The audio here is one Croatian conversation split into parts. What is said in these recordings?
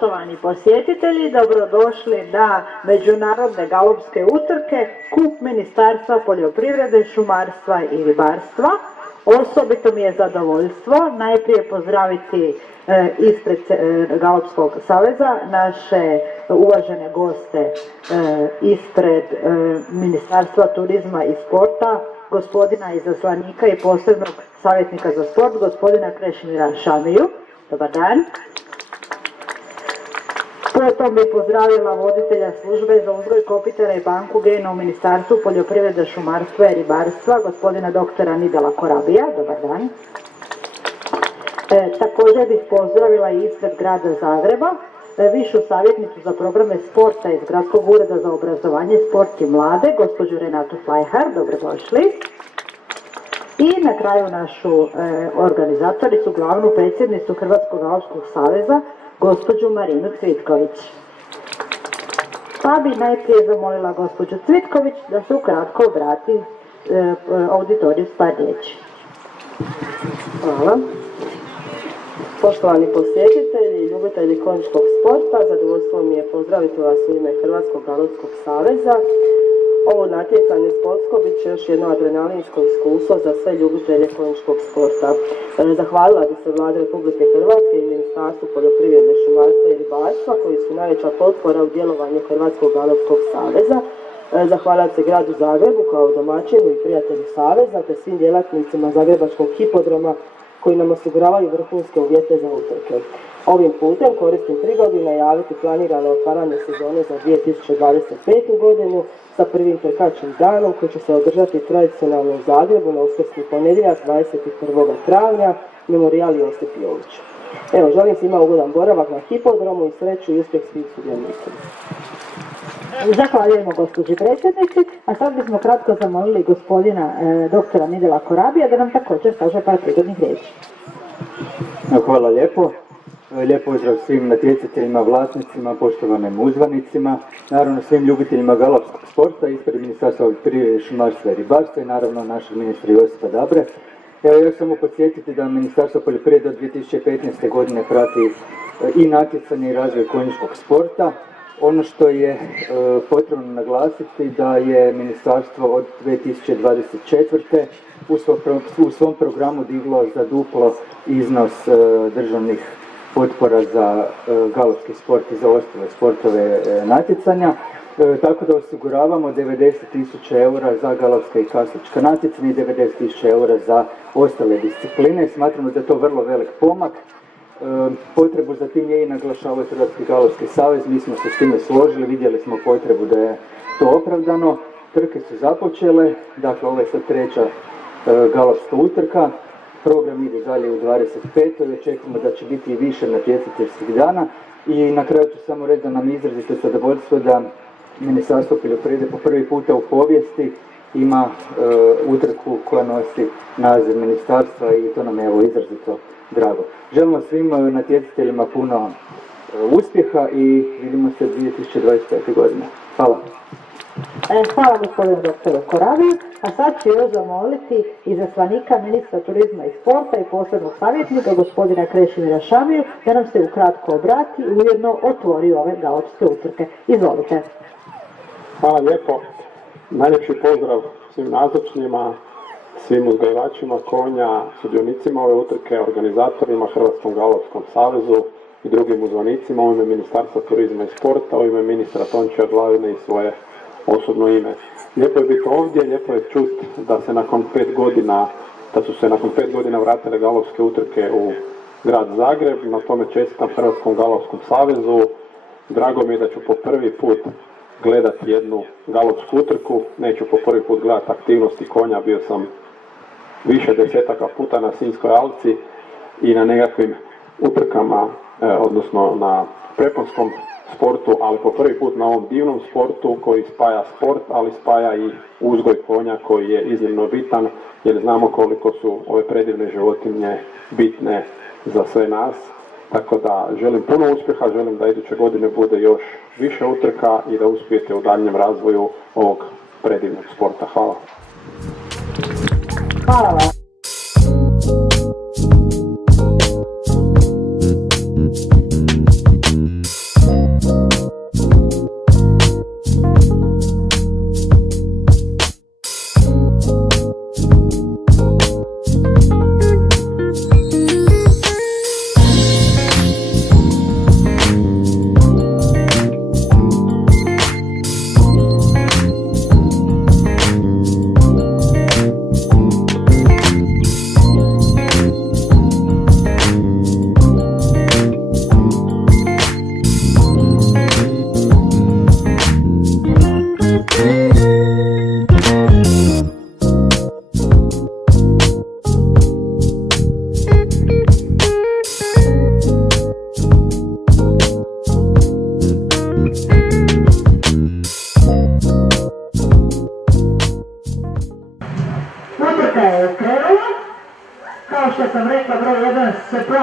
Poštovani posjetitelji, dobrodošli na međunarodne galopske utrke Kup Ministarstva poljoprivrede, šumarstva i ribarstva. Osobito mi je zadovoljstvo najprije pozdraviti ispred Galopskog saveza naše uvažene goste ispred Ministarstva turizma i sporta, gospodina izaslanika i posebnog savjetnika za sport, gospodina Krešimira Šamiju. Dobar dan. Potom bi pozdravila voditelja službe za uzgoj kopitara i banku gena u Ministarstvu poljoprivrede, šumarstva i ribarstva, gospodina doktora Nidela Korabija. Dobar dan. Također bih pozdravila i ispred grada Zagreba višu savjetnicu za programe sporta iz Gradskog ureda za obrazovanje, sport i mlade, gospođu Renatu Flajhar. Dobrodošli. I na kraju našu organizatoricu, glavnu predsjednicu Hrvatskog galopskog saveza, gospođu Marinu Cvitković. Pa bi najprije zamolila gospođu Cvitković da se ukratko obrati auditoriju s par riječi. Hvala. Poštovani posjetitelji i ljubitelji konjičkog sporta, zadovoljstvo mi je pozdraviti vas u ime Hrvatskog galopskog saveza. Ovo natjecanje sportsko bit će još jedno adrenalinsko iskustvo za sve ljubitelje konjičkog sporta. Zahvalila bi se Vladi Republike Hrvatske i Ministarstvu poljoprivrede, šumarstva i ribarstva koji su najveća potpora u djelovanju Hrvatskog galopskog saveza. Zahvalila se gradu Zagrebu kao domaćinu i prijatelju saveza te svim djelatnicima Zagrebačkog hipodroma koji nam osiguravaju vrhunske uvjete za utrke. Ovim putem koristim prigodu najaviti planirano otvaranje sezone za 2025. godinu sa prvim trkačkim danom koji će se održati tradicionalno u Zagrebu na uskrsni ponedjeljak 21. travnja, Memorijal Josip Jović. Evo, želim svima ugodan boravak na hipodromu i sreću i uspjeh svih sudionika. Zahvaljujemo gospođi predsjednici, a sad bismo kratko zamolili gospodina doktora Nidela Korabija da nam također kaže par prigodnih riječi. Hvala lijepo. Lijep pozdrav svim natjecateljima, vlasnicima, poštovanim uzvanicima, naravno svim ljubiteljima galopskog sporta ispred Ministarstva poljoprivrede, šumarstva i ribarstva i naravno našeg ministra Josipa Dabre. Evo, još samo podsjetiti da Ministarstvo poljoprivrede od 2015. godine prati i natjecanje i razvoj konjičkog sporta. Ono što je potrebno naglasiti da je ministarstvo od 2024. u svom programu diglo za duplo iznos državnih potpora za galopski sport i za ostale sportove natjecanja. Tako da osiguravamo 90.000 eura za galopska i kasačka natjecanja i 90.000 eura za ostale discipline. Smatramo da je to vrlo velik pomak. Potrebu za tim je i naglašavao Hrvatski galopski savez, mi smo se s time složili, vidjeli smo potrebu da je to opravdano. Trke su započele, dakle ovo je sad treća galopska utrka, program ide dalje u 25. Očekujemo da će biti i više natjecateljskih dana i na kraju ću samo reći da nam izrazito zadovoljstvo da Ministarstvo poljoprivrede po prvi puta u povijesti ima utrku koja nosi naziv ministarstva i to nam je evo izrazito drago. Želimo svim natjecateljima puno uspjeha i vidimo se 2025. godine. Hvala. Hvala gospodinu doktoru Korabiju, a sad ću još zamoliti izaslanika ministra turizma i sporta i posebnog savjetnika gospodina Krešimira Šamiju da nam se ukratko obrati i ujedno otvori ove galopske utrke. Izvolite. Hvala lijepo. Najljepši pozdrav svim nazočnima, svim uzgajivačima konja, sudionicima ove utrke, organizatorima, Hrvatskom galopskom savezu i drugim uzvanicima u ime Ministarstva turizma i sporta, u ime ministra Tončija Glavine i svoje osobno ime. Lijepo je biti ovdje, lijepo je čuti da su se nakon 5 godina vratile galopske utrke u grad Zagreb. Na tome čestitam Hrvatskom galopskom savezu. Drago mi je da ću po prvi put gledati jednu galopsku utrku. Neću po prvi put gledati aktivnosti konja, bio sam više desetaka puta na Sinjskoj alci i na nekakvim utrkama, odnosno na preponskom sportu, ali po prvi put na ovom divnom sportu koji spaja sport, ali spaja i uzgoj konja koji je iznimno bitan, jer znamo koliko su ove predivne životinje bitne za sve nas. Tako da želim puno uspjeha, želim da iduće godine bude još više utrka i da uspijete u daljnjem razvoju ovog predivnog sporta. Hvala. Hvala vam.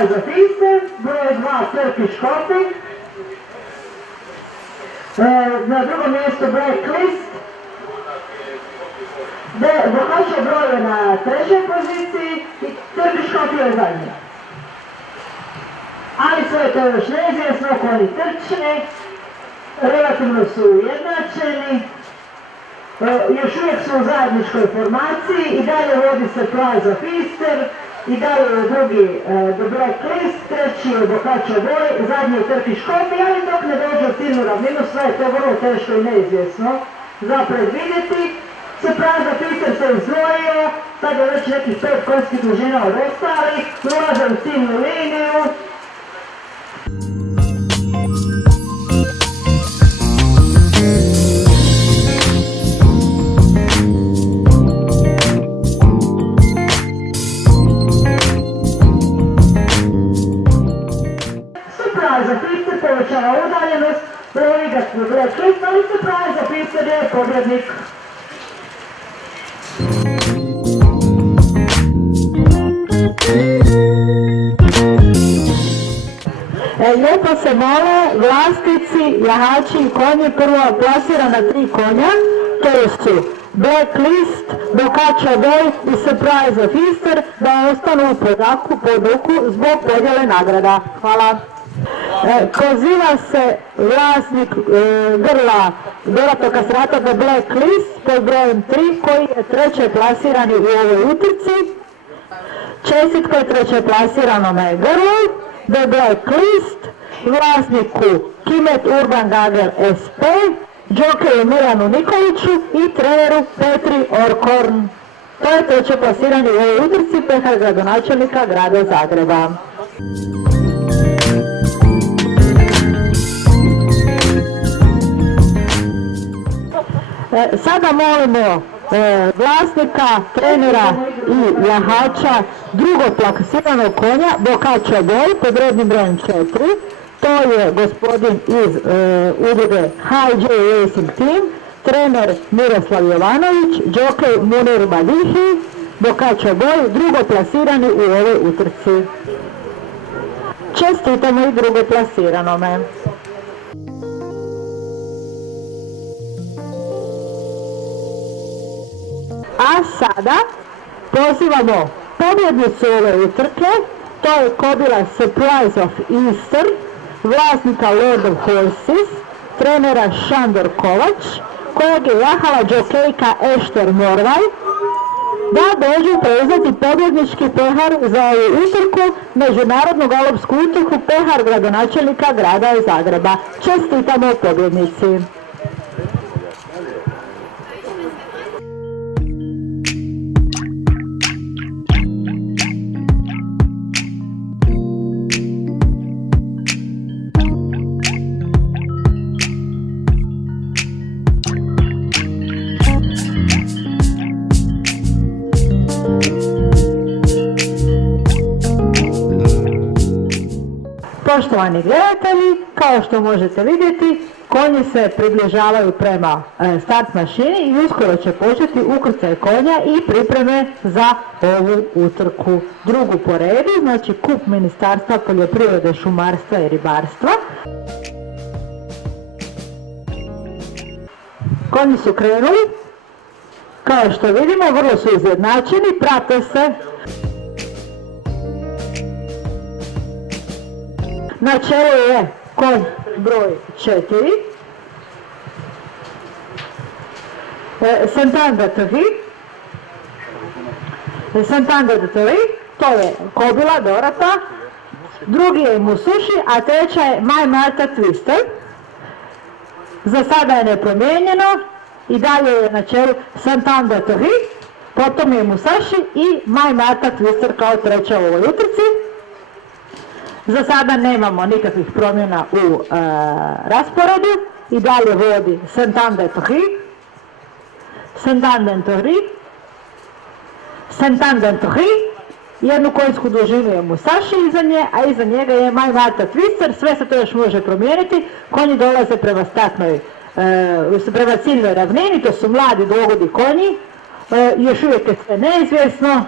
Surprise of Easter, broj 2 Turkish Coffee, na drugom mjestu Blacklist, Bokačo broj je na trećoj poziciji i Turkish Coffee je zadnji. Ali sve to još neizvjesno, oni trčne, relativno su ujednačeni, još uvijek su u zajedničkoj formaciji i dalje vodi se Surprise of Easter, i dalje je drugi The Blacklist, treći je Bokačo broj, zadnji je Turkish Coffee, ali dok ne dođe u ciljnu ravninu, sve je to vrlo teško i neizvjesno za predvidjeti. Surprise of Easter se izdvojio, sad je već nekih 5 konjskih dužina od ostalih, ulaze u ciljnu liniju. Surprise of Easter povećava udaljenost, brojiga Blacklist, ali Surprise of Easter je pobjednik. Lijepo se mole vlasnici, jahači i konji prvo plasirana 3 konja, to su Blacklist, Bokačo broj i Surprise of Easter, da ostanu pod ruku zbog podjele nagrada. Hvala. Poziva se vlasnik grla Dorato Kastrata The Blacklist pod brojem 3 koji je treće plasirani u ovoj utrci. Čestitko je treće plasiranome grlu The Blacklist, vlasniku Kimet Urban Gager SP, džokeju Milanu Nikoliću i treneru Petri Orkorn. To je treće plasirani u ovoj utrci pehar gradonačelnika grada Zagreba. Sada molimo vlasnika, trenera i jahača drugog plasiranog konja Bokačo broj pod rednim brojem 4. To je gospodin iz udruge HJ Racing Team, trener Miroslav Jovanović, džokej Munir Madihi, Bokačo broj, drugo plasirani u ovoj utrci. Čestitamo i drugo plasiranome. A sada pozivamo pobjednicu ove utrke, to je kobila Surprise of Easter, vlasnika Lord of Horses, trenera Šandor Kovač, kojeg je jahala džokejka Ešter Morvaj, da dođu preuzeti pobjednički pehar za ovu utrku, međunarodnu galopsku utrku pehar gradonačelnika grada Zagreba. Čestitamo pobjednici! Poštovani gledatelji, kao što možete vidjeti, konji se približavaju prema start mašini i uskoro će početi ukrcaj konja i pripreme za ovu utrku. Drugu po redu, znači kup Ministarstva poljoprivrede, šumarstva i ribarstva. Konji su krenuli, kao što vidimo, vrlo su izjednačeni, prate se. Na čelu je konj broj 4, Santander Turi, to je kobila Dorata, drugi je Musuši, a treća je My Marta Twister. Za sada je nepromijenjeno i dalje je na čelu Santander Turi, potom je Musashi i My Marta Twister kao treća u ovoj utrci. Za sada nemamo nikakvih promjena u rasporedu i dalje vodi Santander Turi, jednu konjsku dužinu je Musashi iza nje, a iza njega je My Marta Twister, sve se to još može promijeniti, konji dolaze prema ciljnoj ravnini, to su mladi dogodi konji, još uvijek je sve neizvjesno,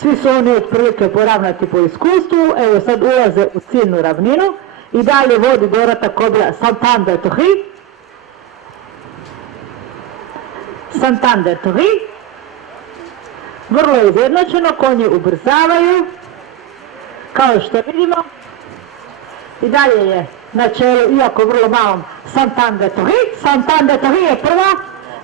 Svi su oni otprilike poravnati po iskustvu, evo sad ulaze u ciljnu ravninu i dalje vodi Dorota Kobila Santander Tohi. Santander Tohi. Vrlo je izjednačeno, konji ubrzavaju, kao što vidimo. I dalje je na čelu, iako vrlo malom, Santander Tohi. Santander Tohi je prva,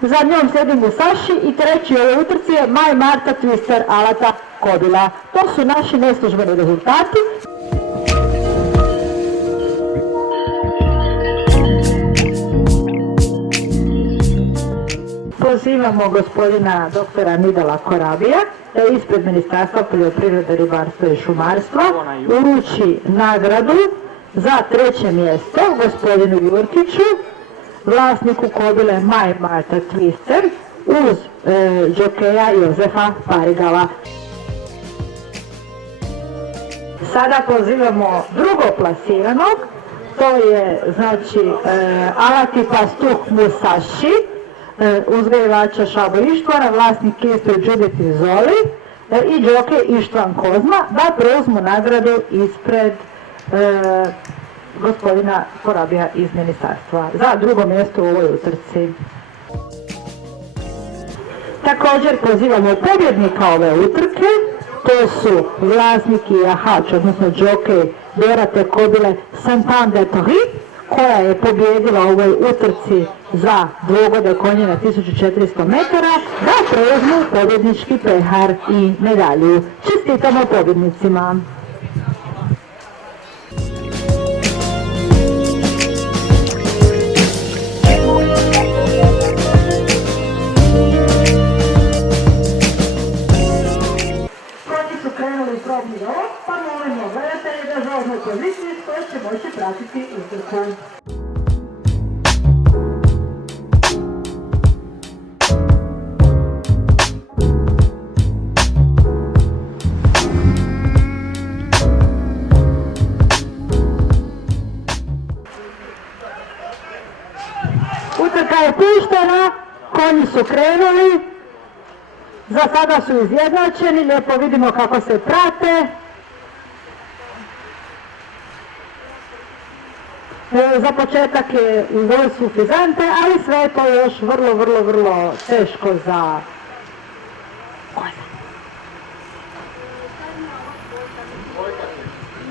za njom slijedi Musashi i treći u ovoj utrci je Maj Marta Twister Alata Kobila. To su naši neslužbeni rezultati. Pozivamo gospodina doktora Nidala Korabija da ispred Ministarstva poljoprivrede, ribarstva i šumarstva uruči nagradu za 3. mjesto gospodinu Jurkiću, vlasniku kobile Maj Marta Twister, uz džokeja Jozefa Parigala. Sada pozivamo drugoplasiranog, to je znači Alati Pastuh Musashi, uzgajivača Šabo Ištvana, vlasnik ispred Judith Zoli i džokej Ištvan Kozma, da preuzmu nagradu ispred gospodina Korabija iz ministarstva za 2. mjesto u ovoj utrci. Također pozivamo pobjednika ove utrke, to su vlasnik i jahač, odnosno džokej Dorate Kobile Santander Tohi, koja je pobjedila u ovoj utrci za dvogode konje na 1400 metara, da preuzmu pobjednički pehar i medalju. Čestitamo pobjednicima! Konji su krenuli u probni rok, pa molimo gledatelje da zauzmu poziciju s kojoj će moći pratiti utrku. Utrka je puštena, konji su krenuli, za sada su izjednačeni, lijepo vidimo kako se prate. Za početak je u vodstvu Fizante, ali sve je to još vrlo teško za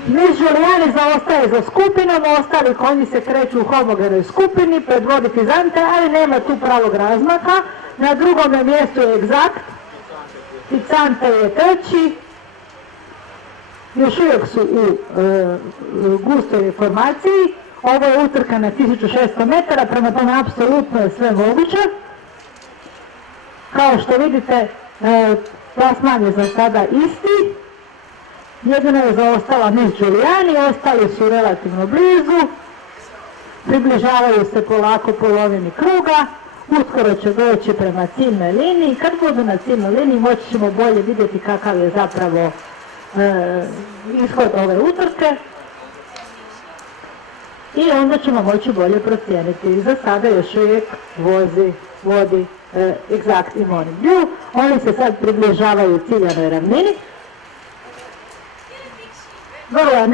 Miss Giuliani zaostaje za skupinom, ostali konji se kreću u homogenoj skupini, predvodi Fizante, ali nema tu pravog razmaka. Na 2. mjestu je Exact, Ficante je 3. Još uvijek su u gustoj formaciji. Ovo je utrka na 1600 metara, prema tome apsolutno je sve moguće. Kao što vidite, plasman je za sada isti. Jedino je zaostala Miss Giuliani, ostali su relativno blizu. Približavaju se polako polovini kruga. Uskoro će doći prema ciljnoj liniji. Kad budu na ciljnoj liniji moći ćemo bolje vidjeti kakav je zapravo ishod ove utrke. I onda ćemo moći bolje procijeniti. Za sada još uvijek vodi Exact i Morning Dew. Oni se sad približavaju ciljanoj ravnini. Vrlo je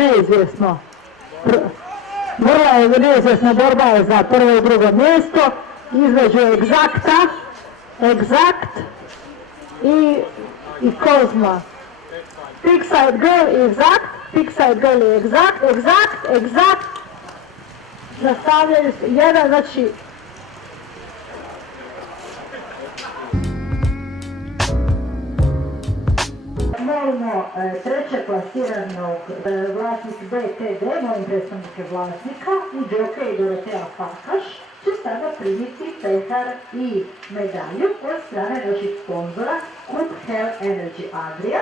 neizvjesna borba je za 1. i 2. mjesto između Exact i Kozma. Pigside Girl i Exact, Pigside Girl i Exact nastavljaju jedan, znači molimo 3. plasiranog vlasnik BTD, molim predstavnike vlasnika i džokej Dorotea Farkaš, će sada primiti pehar i medalju od strane naših sponzora Coop Health Energy Adria.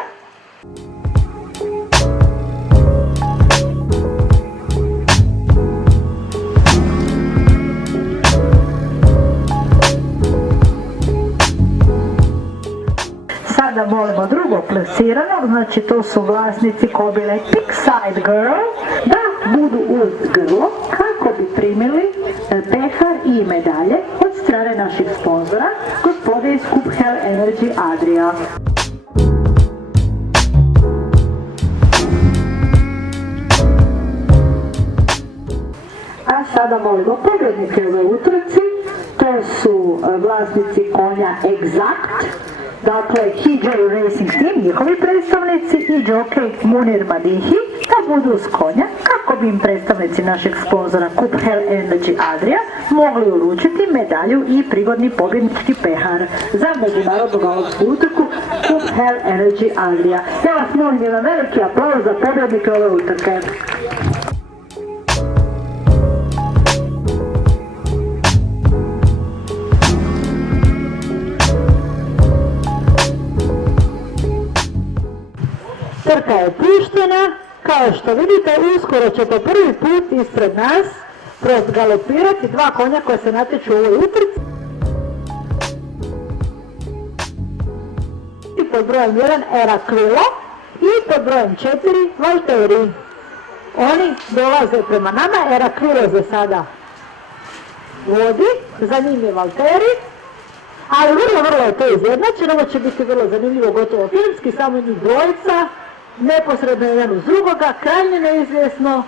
Sada molimo drugog plasiranog, znači to su vlasnici kobile Pigside Girl, da budu uz grlo kako bi primili pehar i medalje od strane naših sponzora, gospode iz Coop Health Energy Adria. A sada molimo pobjednike ove utrci, to su vlasnici konja Exact, dakle HJ Racing Team, njihovi predstavnici i jockey Munir Madihi, da budu uz konja kako bi im predstavnici našeg sponzora Kup Hell Energy Adria mogli uručiti medalju i prigodni pobjednički pehar za međunarodnu galoppsku utrku Kup Hell Energy Adria. Ja vas molim jedan veliki aplauz za pobjednike ove utrke. Trka je puštena, kao što vidite uskoro će po prvi put ispred nas galopirati dva konja koja se natječu u ovoj utrci. I pod brojem 1 Eraquilo i pod brojem 4 Valtteri. Oni dolaze prema nama, Eraquilo za sada vodi, za njim je Valtteri. Ali vrlo je to izjednačeno, ovo će biti vrlo zanimljivo, gotovo filmski, samo njih dvojica, neposredno jedan uz drugoga, krajnje neizvjesno,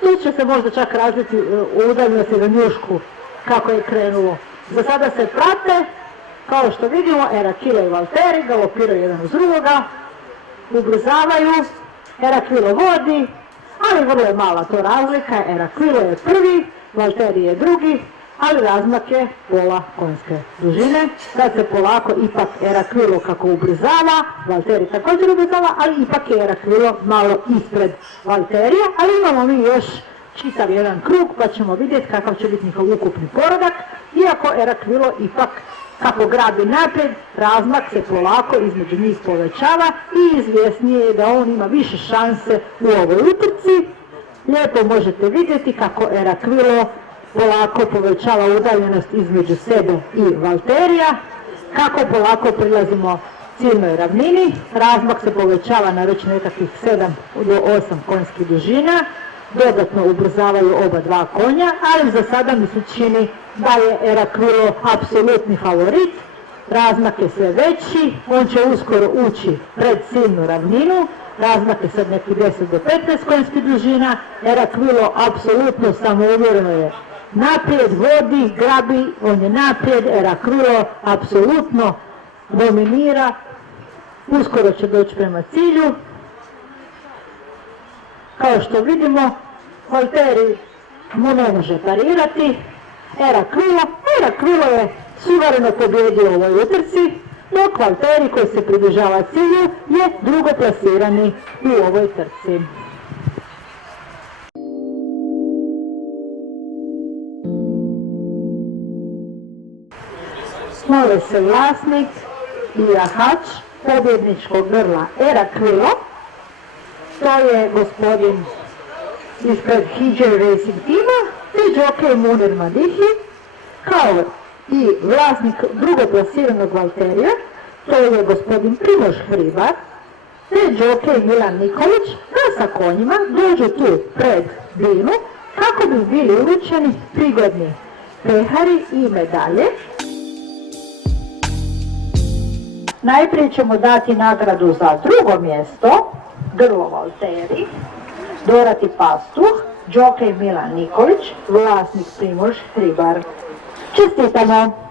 tu će se možda čak razviti u udaljenosti na njušku kako je krenulo. Za sada se prate, kao što vidimo, Eraquilo i Valtteri galopiraju jedan uz drugoga, ubrzavaju, Eraquilo vodi, ali vrlo je mala to razlika, Eraquilo je prvi, Valtteri je drugi, ali razmak je pola konjske dužine. Sad se polako ipak Eraquilo kako ubrzava, Valtteri također ubrzava, ali ipak je Eraquilo malo ispred Valtterija, ali imamo mi još čitav jedan krug pa ćemo vidjeti kakav će biti njihov ukupni poredak, iako Eraquilo ipak kako grabi naprijed, razmak se polako između njih povećava i izvjesnije je da on ima više šanse u ovoj utrci. Lijepo možete vidjeti kako Eraquilo polako povećava udaljenost između sebe i Valtterija, kako polako prilazimo ciljnoj ravnini, razmak se povećava na već nekakvih 7 do 8 konjskih dužina, dodatno ubrzavaju oba dva konja, ali za sada mi se čini da je Eraquilo apsolutni favorit, razmak je sve veći, on će uskoro ući pred ciljnu ravninu, razmak je sad neki 10 do 15 konjskih dužina, Eraquilo apsolutno samouvjereno je naprijed, vodi, grabi, on je naprijed, Eraquilo apsolutno dominira, uskoro će doći prema cilju. Kao što Valtteri mu ne može parirati, Eraquilo je suvereno pobjedio u ovoj utrci, dok Valtteri koji se približava cilju je drugo plasirani u ovoj trci. Mole se vlasnik i jahač pobjedničkog grla Eraquilo, to je gospodin ispred HJ Racing tima, te jockey Munir Madihi, kao i vlasnik drugoplasiranog Valtterija, to je gospodin Primož Hribar, te jockey Milan Nikolić, da sa konjima dođu tu pred binu kako bi bili uručeni prigodni pehari i medalje. Najprije ćemo dati nagradu za drugo mjesto, grlo Valtteri, Dorati Pastuh, jockey Milan Nikolić, vlasnik Primož Hribar. Čestitamo!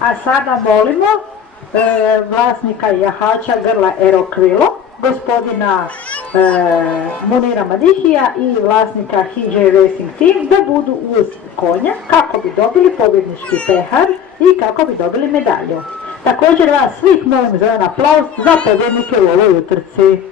A sada molimo vlasnika jahača grla Eraquilo, gospodina Munira Madihija i vlasnika HJ Racing Team da budu uz konja kako bi dobili pobjednički pehar i kako bi dobili medalju. Također vas svih molim za jedan aplauz za pobjednike u ovoj utrci.